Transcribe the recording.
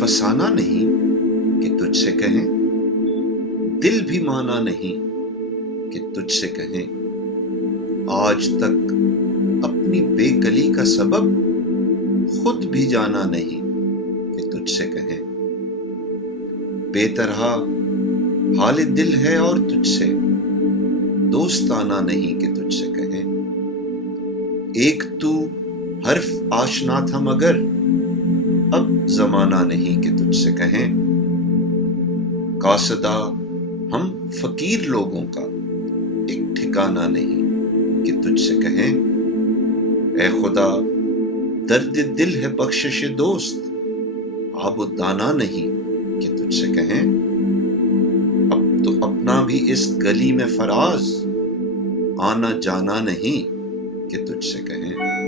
फसाना नहीं कि तुझसे कहें, दिल भी माना नहीं कि तुझसे कहें, आज तक अपनी बेकली का सबब खुद भी जाना नहीं कि तुझसे कहें। बेतरह हाल दिल है और तुझसे दोस्ताना नहीं कि तुझसे कहें। एक तू हर्फ आशना था मगर अब जमाना नहीं कि तुझसे कहें। कासदा हम फकीर लोगों का एक ठिकाना नहीं कि तुझसे कहें। ए खुदा दर्द दिल है बख्शिश दोस्त, आबुदाना नहीं कि तुझसे कहें। अब तो अपना भी इस गली में फराज, आना जाना नहीं कि तुझसे कहें।